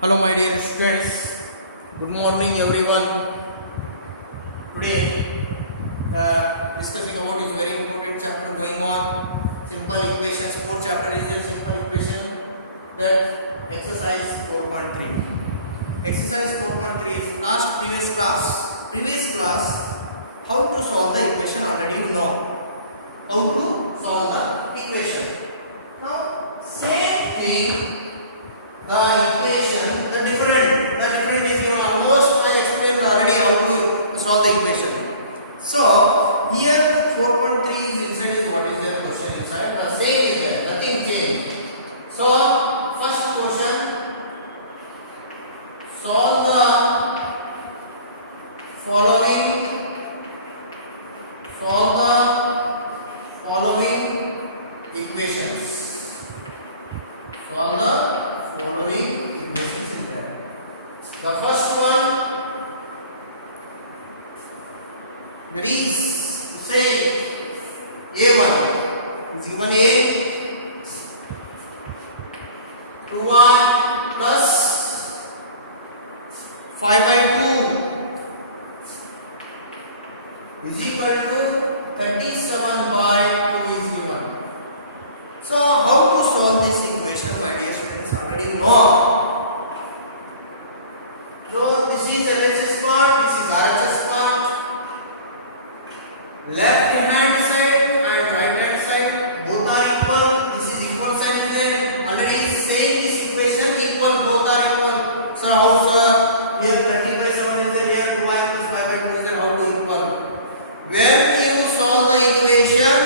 Hello my dear students, good morning everyone. Today discussing about is very important chapter going on. Simple equations, fourth chapter is a simple equation that exercise 4.3. Exercise 4.3 is previous class how to solve the equation already you know. How to solve the equation. Now same thing. The equation, the different is given almost I explained already how to solve the equation. So here 4.3 is inside is what is the question inside? The same is there, nothing changed. So first question, solve the following equations. Solve the the first one, that is say A1 is given A 2y plus 5/2 is equal to 37/2 is given. So how to solve this equation, my dear friends? Already know. LHS part, this is RHS part. Left hand side and right hand side both are equal. This is equal sign is there. Already saying this equation equal, both are equal. So how sir? Here 30/7 is there. Here 2y plus 5/2 is there. How to equal? When you solve the equation,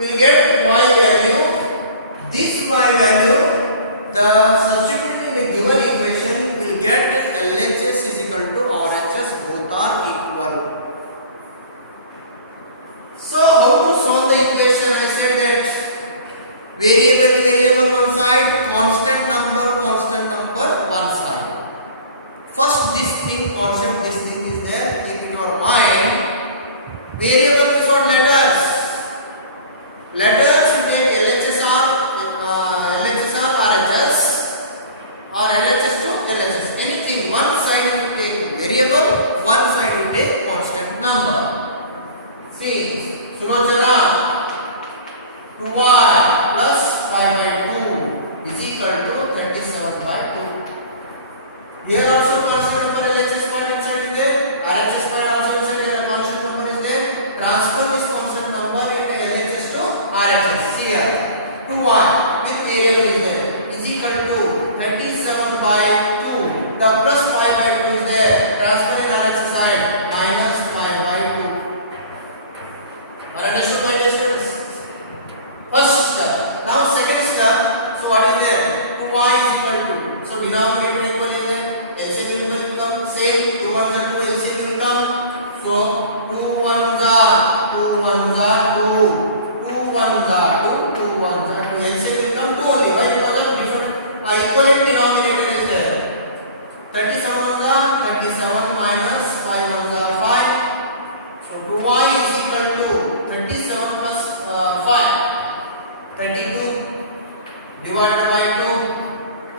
you will get y value. This y value, the substituting in the given equation, you will get so how to solve the equation? I said that variable one side, constant number one side. First this thing is there, keep it in your mind. Variable is what? Letters you take LHS or RHS or LHS to LHS. Anything, one side you take variable, one side you take constant number. See, Sulochana 2y plus 5/2 is equal to 37/2. Here also constant number LHS part inside is there. RHS part also inside a constant number is there. Transfer this constant number into LHS to RHS. See here 2y with variable is there is equal to 37/2. The plus 5/2 is there. Transfer in RHS side minus 5/2. Understood my students? First step. Now second step. So what is there? 2y is equal to. So denominator equal is there. LCM will come. Same. 2 1s are 2. LCM will come. So 2 1s are 2 1s are 2. 2 1s are 2. 2 1s are 2. LCM will come 2 only. Why? Because of different equivalent denominator is there. 37 1s are 37 minus 5 1s are 5. So 2y is equal to 37 plus 5, 32 divided by 2.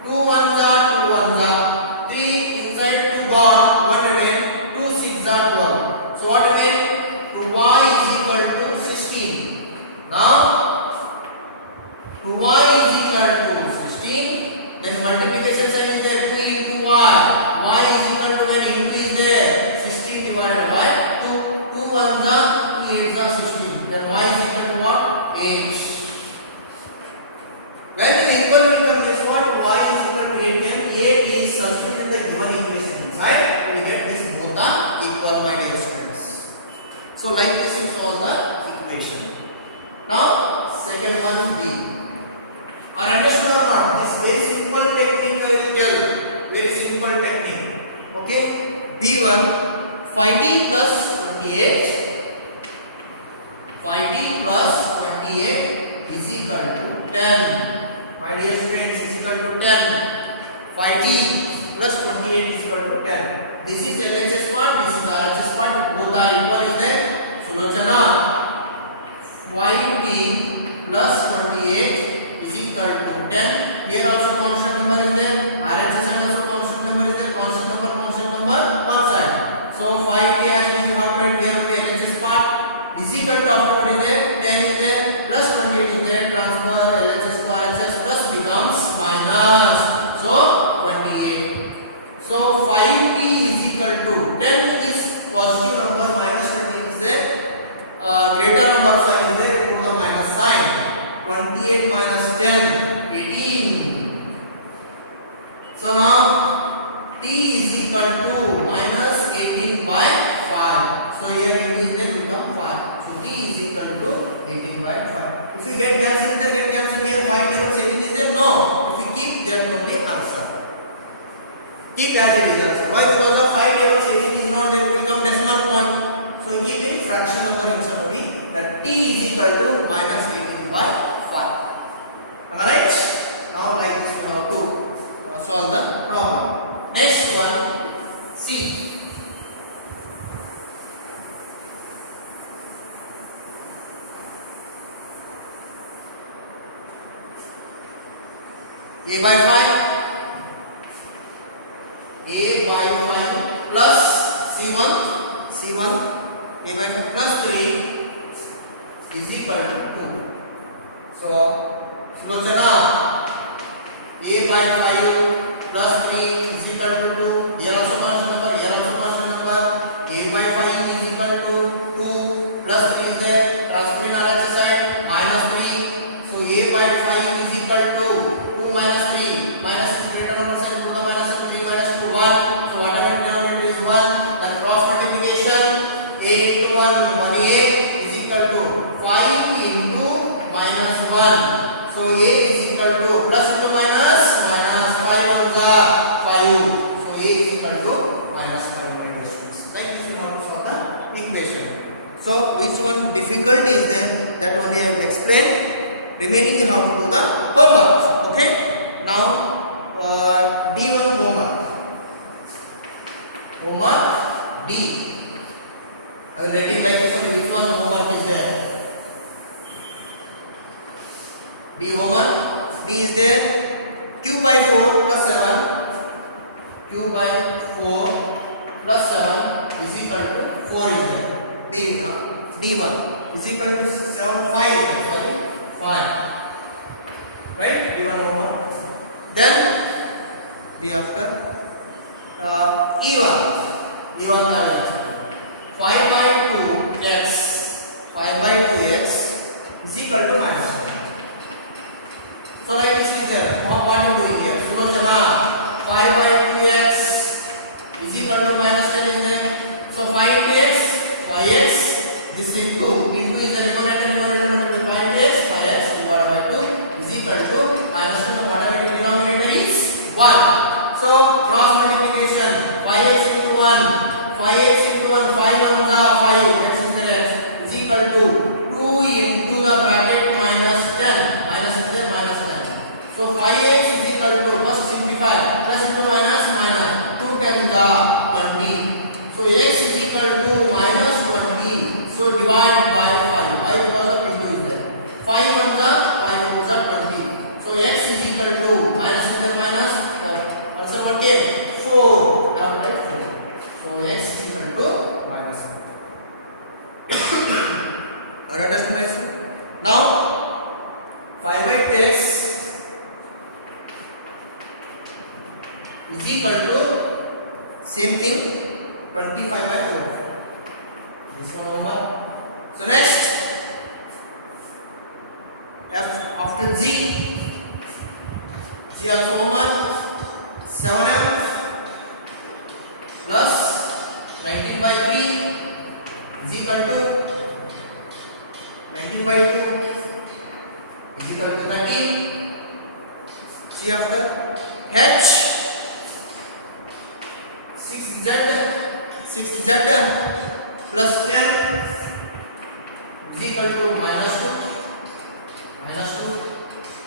2 1s are 2 1s are 3 inside 2 gone, 1 remain, 2 6s are 12. So what remain? 2y is equal to 16. Now 2y is equal to 16. Then multiplication sign is there, 2 into y. Y is equal to, when into is there, 16 divided by 2. 2 1s are 2 8s are 16. Then y is equal to what? 8. When the equal will come is what? Y is equal to 8. Then 8 is substituted in the given equation inside. We get this both are equal, my dear students. So like this you solve the equation. Now second one to be. Are understood or not? This very simple technique I will tell. Keep as it is answer. Why? Because of 5 tables, it is not there to become decimal point. So keep the fraction number instead of the t is equal to minus 18 by 5. Alright? Now like this we have to solve the problem. Next one, C. A by 5. A by 5 plus C1 A by 5 plus 3 is equal to 2. So, Sulochana, A by 5 plus 3 is equal to 2. Here also constant number, here also constant number. A by 5 is equal to 2 plus 3 is there. Transfer in RHS side, minus 3. So, A by 5 is equal to 2 minus 3. Minus is greater number sign, put the minus and 3 minus 2, 1. So, whatever denominator is 1. And cross multiplication, A into 1, 1A is equal to 5 into minus 1. So, A is equal to plus into minus, minus 5 on the 5. So, A is equal to minus 5 by distance. Right? This is how to solve the equation. So, which one difficulty is there? That only I will explain. Remaining is how to do the homework. Okay? Now, D1 homework. Homework D. I will write it like this. Which one homework is there? D homework. D is there. Q by 4 plus 7. Q by 4 plus 7 is equal to 4 is there. D1 is equal to 7, 5 is there. 5. Right? D1 homework. Then we have the E1. E1 that is 5 by 2x. 5 by 2x is equal to minus 1. So like this is there. What are you doing here? Sulochana, 5 by 2x is equal to minus 10 is there. So 5 x, yx, this into is the denominator, 5x, 5x divided by 2 is equal to minus 2. Whatever the denominator is 1. So cross multiplication, 5x into 1, 5x into 1, 5 on the 5, that is the x, is equal to 2 into the bracket minus 10, minus 10, minus 10. So 5x is equal to, first simplify, plus into minus, minus, 2 times the 20. So x is equal to minus 20. So divide by 5. Why? Because of into is there. 5 on the 5 goes are 20. So x is equal to minus into minus. Answer what came? 4. So x is equal to minus 4. Understand? Now 5 by 2x is equal to same thing 25 by 4. This one over. So next F after Z. C also over 7m plus 19 by 3 is equal to 19 by 2 is equal to 19. C after H 6z plus 10 is equal to minus 2.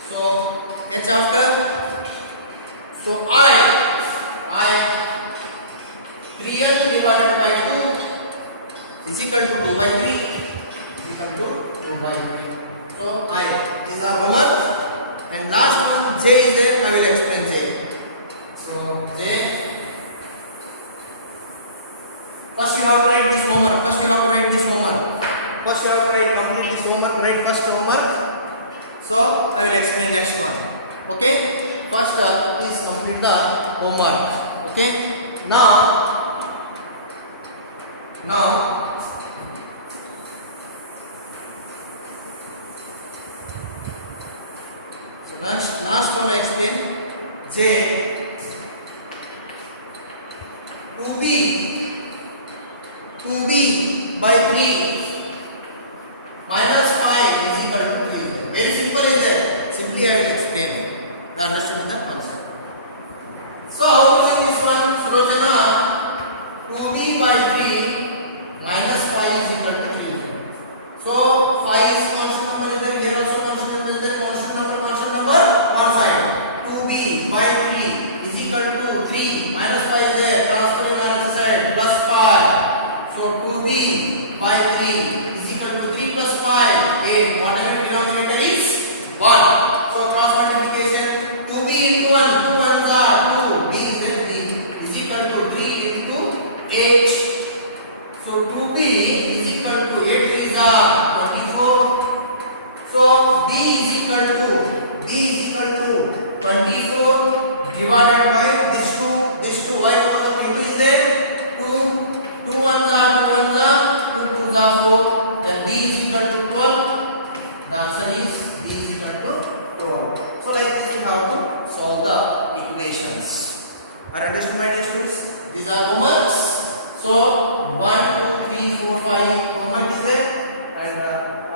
So H after, so I 3l divided by 2 is equal to 2 by 3 is equal to 2 by 3. So I is our homework. And last one J is there. I will explain J. So J, first you have to write this homework. First you have to complete this homework. Write first homework. So I will explain next one. Okay. First please complete the homework. Okay. Now last one I explain J 2b by 3 minus 5 is equal to 3. Very simple is that. Simply I will explain. You understood the concept. So how to do this one? 3 minus 5 is there, transfer in other side, plus 5. So 2b by 3 is equal to 3 plus 5, 8. Whatever denominator is 1. So cross multiplication, 2b into 1, 2 ones are 2, b is equal to 3 into 8. So 2b is equal to 8 is 24. So b is equal to 24 divided by this 2, why because of into is there, 2 ones are 2 twos are 4, and b is equal to 12. The answer is b is equal to 12. So like this you have to solve the equations. Are you understood my dear students? These are homeworks. So 1, 2, 3, 4, 5 homework is there, and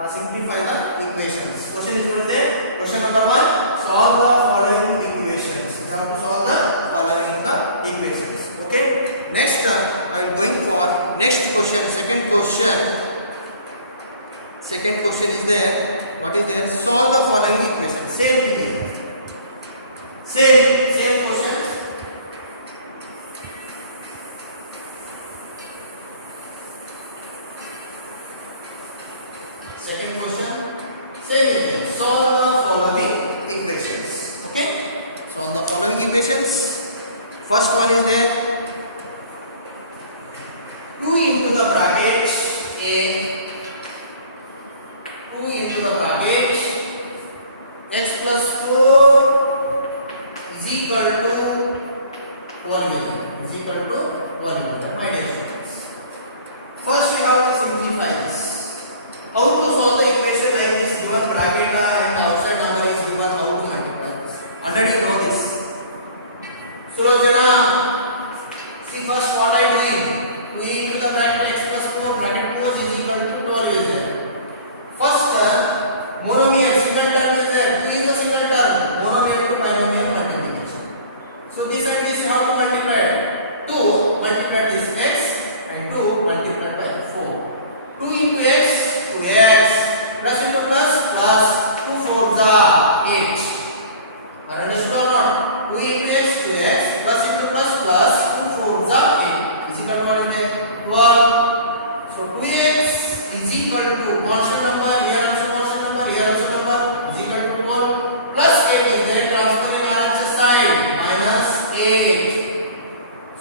simplify the equations. Question is over there. Question number 1, solve the following equations. You have to solve the following equations. Okay. Next, I am going for next question. Second question is there. What is there? Solve the following equation. Same thing. Same question. Second question. Same is there. Solve the following equations. Okay. Solve the following equations. First one is there. 2 into the bracket a, 2 into the bracket x plus 4 is equal to 1 million. Is equal to 1 million. My dear students. First we have to simplify this. How to solve the equation like this? Given bracket and outside number is given, how to multiply this? Already know this. Surojana, see first what I doing? 2 into the bracket x plus 4, bracket close is equal to 12 is there. First monomial single term is there. 2 is the single term. Monomial to binomial multiplication. So this and this how to multiply? 2 multiplied this x and 2 multiplied by 4. 2 into x, 2x, plus into plus, 2 4s are 8. Are understood or not? 2 into x, 2x, plus into plus, 2 4s are 8. Is equal to what is it? 12. So 2x is equal to constant number, here also constant number, here also number, is equal to 12. Plus 8 is there, transfer in RHS side, minus 8.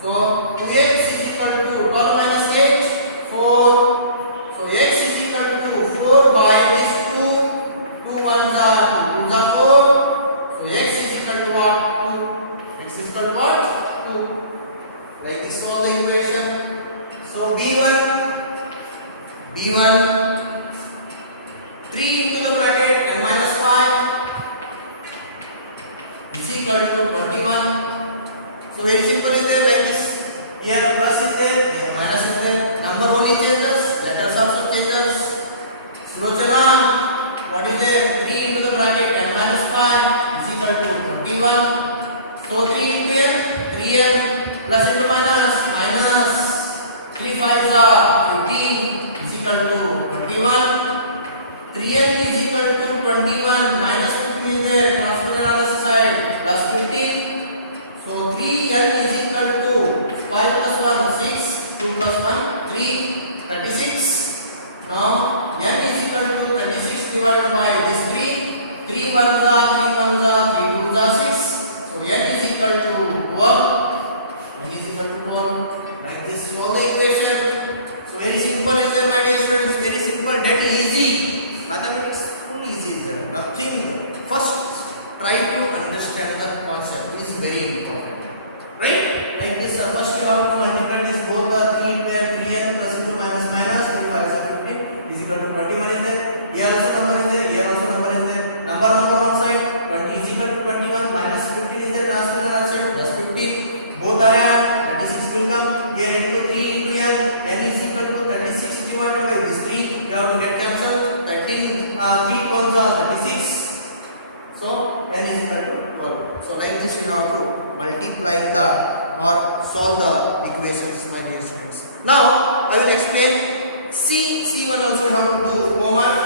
So 2x is equal to 12 minus 8, 4. So x is equal to 4 by this 2 ones are 2 twos are 4. So x is equal to what? 2. X is equal to what? 2. Like this solve the equation. So b1 3 into the bracket and minus 5 is equal to 21. So very simple is there like this. Here plus is there, here minus is there. Number only changes, letters also changes. Slochana, what is there? 3 into the bracket and minus 5 is equal to 21. So 3 into n, 3n plus into minus, 3 5s are 15 is equal to 21. 3n is equal to 21 minus 15 is there, transfer in other side, plus 15. So 3n is equal to 5 plus 1 6, 2 plus 1 3, 36. Now n is equal to 36 divided by this 3 1s are 3 2s are 6. So n is equal to 12. N is equal to 12. Like this solve the equation. So very simple is there, my dear students. Very simple, that easy. Mathematics full easy is there. Nothing. First try to understand the concept. It is very important. Right? Like this, first you have to multiply this both the 3 into n, 3n plus into minus 3 5 is 15 is equal to 21 is there. Here also number is there, here also number is there. Number one side, 20 is equal to 21 minus 15 is there, transfer in other side, plus 15. Both are here, 36 will come. Here into 3 into n is equal to 36 divided by this 3. You have to get cancelled. 13 3 pounds are 36. So n is equal to 12. So like this you have to multiply the or solve the equations, my dear students. Now I will explain C1 also have to do homework.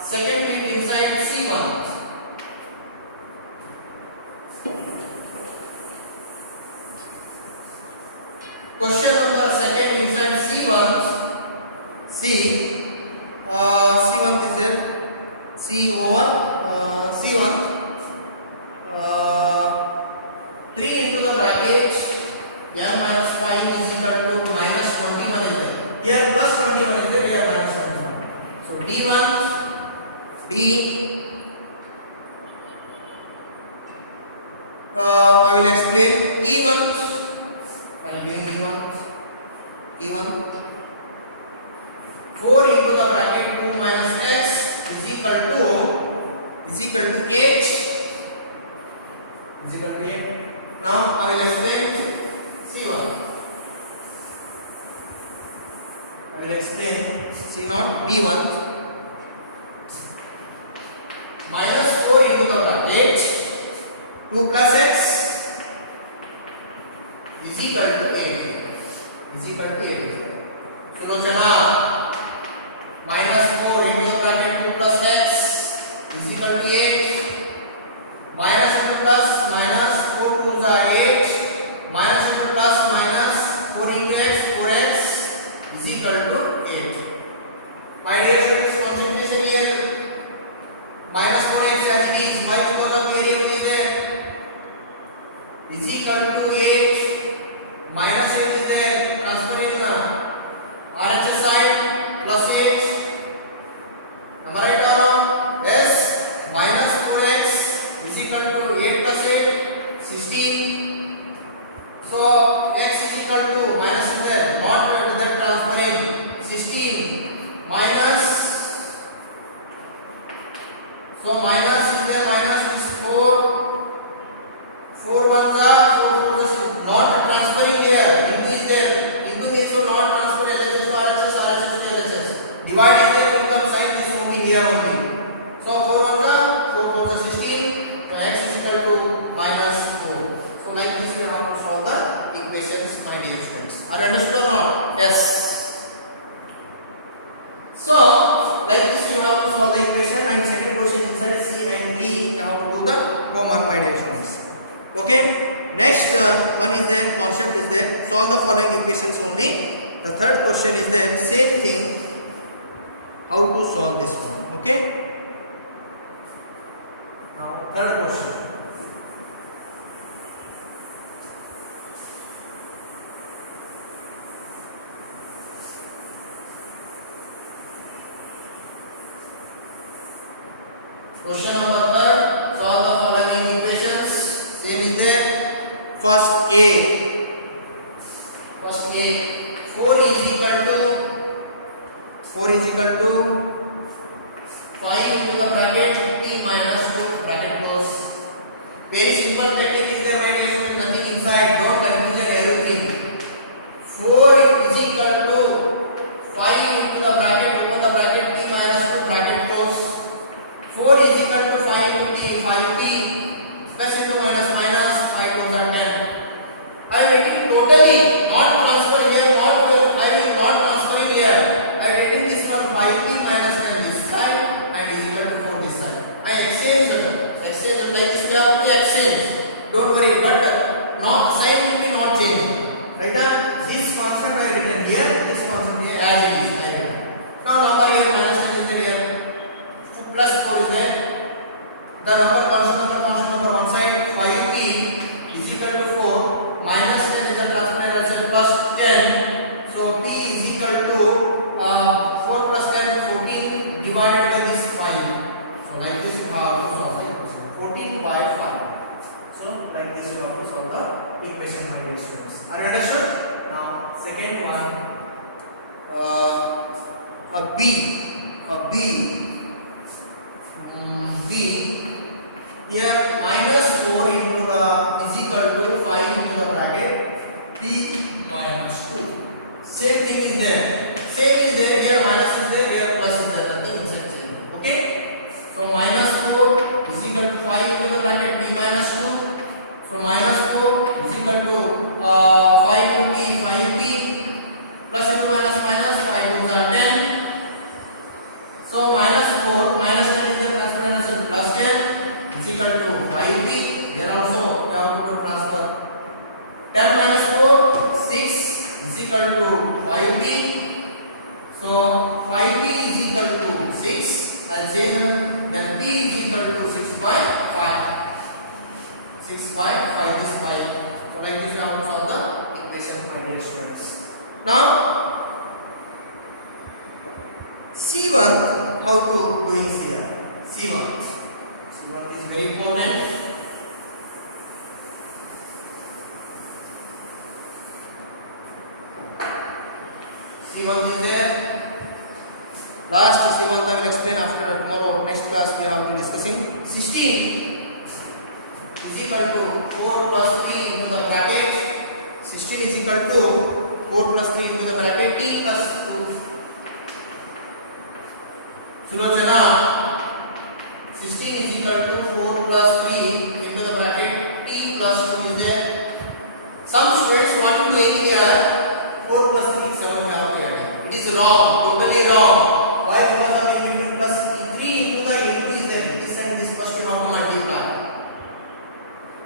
Second week inside C1. I will explain E1. I will give E1. E1. 4 into the bracket 2 minus x is equal to 8. Is equal to 8. Now I will explain C1. I will explain C0 B1. Minus 4 into the bracket 2 plus x is equal to 8. Is equal to 8. Sulochana minus 4 into the bracket 2 plus x is equal to 8. Minus into plus minus 4 2s are 8. Minus into plus minus 4 into x 4x is equal to 8. My dear students, concentration here. Minus 4x as it is, y because of variable is there, is equal to 8. Minus 8 is there, transfer in RHS side, plus 8. Am I right or not? Yes. Minus 4x is equal to 8 plus 8, 16. So x is equal to minus is there, not that transferring 16 minus. So minus is there, minus is 4. 4 ones are 4 4 is not transferring here. Into is there. Into means so not transfer LHS to RHS, RHS to LHS. Divide is there, become sign this only here only. So 4 ones are 4 4 is 16. So x is equal to minus 4. So like this we have to solve the equations, my dear students. Are you understood or not? Yes. So like this you have to solve the equation, and second question is that C and D you have to do the homework, my dear students. Okay. Next one is there, question is there. Solve the following equations only. The third question is there, same thing. How to solve this? Okay. Now third question. Question number third. Solve the following equations. Same is there. First A. 4 is equal to 5 into the bracket t minus 2 bracket close. Very simple technique is there, my dear students. Nothing inside. Don't confuse everything. 4 is equal to 5 into the bracket, open the bracket t minus 2 bracket close. 4 is equal to 5 into t, 5t plus into minus minus 5 goes are 10. I am writing totally, not transfer here, not I will not transfer in here. I am writing this one 5t minus 10 this side and is equal to 4 this side. I exchange like this we have to exchange. Don't worry, but not sign will be not changing. Right now, this concept I written here, this concept here as it is I written. Now number here minus 10 is there here. Plus 4 is there. The number constant number one side 5p is equal to 4 minus 10 is the transfer plus 10. So p is equal to 4 plus 10 14 divided by this 5. So like this you have to solve the equation 14 by 5. So like this you have to solve the equation, my dear students. Are you understood? Now second one, for B. Here minus 4 into the is equal to 5 into the bracket t minus 2. Same thing is there. Here minus is there. Here plus is there. Nothing inside same. Okay. So minus 4 is equal to 5 into the bracket t minus 2. So minus 4 is equal to 5 into t 5t plus into minus minus 5 goes are 10. So minus 4 minus 10 is the transfer plus 10 is equal to 5p. Here also we have to do transfer. 10 minus 4 6 is equal to 5p. So 5p is equal to 6 and say then p is equal to 6 by 5. 6 by 5 is 5. So like this we have to solve the equation, my dear students. Now C1, how to doing here? C1 is very important. C1 is there. Last C1 I will explain after tomorrow. Next class we have to discussing. 16 is equal to 4 plus 3 into the bracket. 16 is equal to 4 plus 3 into the bracket t plus 2. Sulochana, 16 is equal to 4 plus 3 into the bracket t plus 2 is there. Some students want to do here 4 plus 3 7 यहाँ पे है. It is wrong, totally wrong. Why? Because of in between plus 3 into the into is there. This and this question how to multiply.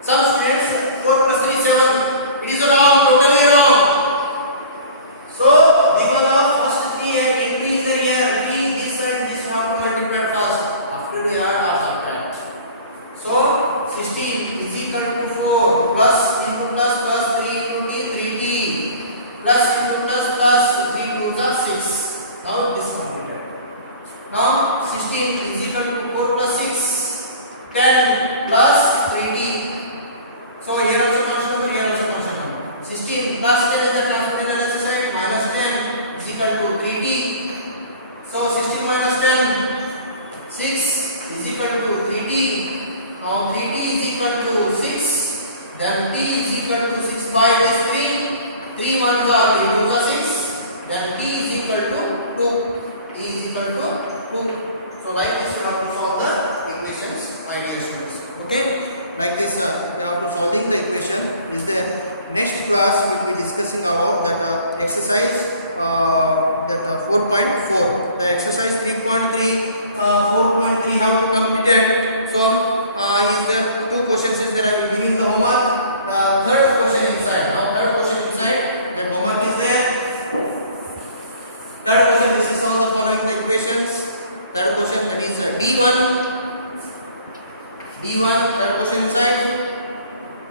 Some students 4 plus 3 7. It is wrong, totally wrong. So because of first 3 and into is there here. 3 this and this how to multiply first. After they are subtract. So 16 is equal to 4 plus into plus plus 3 into t 3t plus into plus plus 3 2 are 6. Now this completed. Now 16 is equal to 4 plus 6 10 plus 3t. So here also constant number, here also constant number. 16 plus 10 is the transferred on the other side, minus 10 is equal to 3t. So 16 minus 10 6 is equal to 3t. Now 3t is equal to 6. Then t is equal to 6 by this 3. 3 1s are 3 2s are 6. Then t is equal to 2. T is equal to 2. So like this you have to solve the equations, my dear students. Okay? Like this you have to solve the equation. Is there? Next class we will be discussing about that exercise that 4.4. The exercise 3.3, 4.3 have to complete it. So is there two questions is there? I will give you the homework. Third question inside. Now third question inside. The homework is there. Third question, this is all the following the equations. Third question, that is D1. D1, third question inside.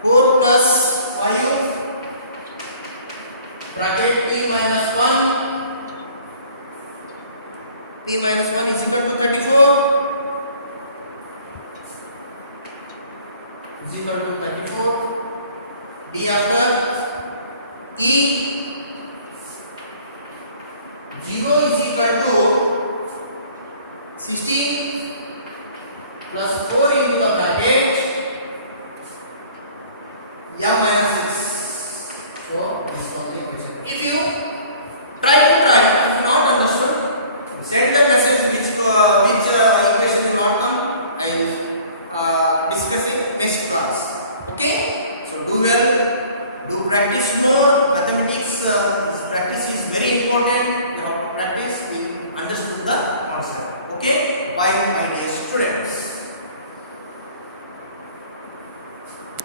4 plus 5 bracket t minus 1. T minus 1 is equal to 34. Is equal to 34. D after E 0 is equal to 16 plus 4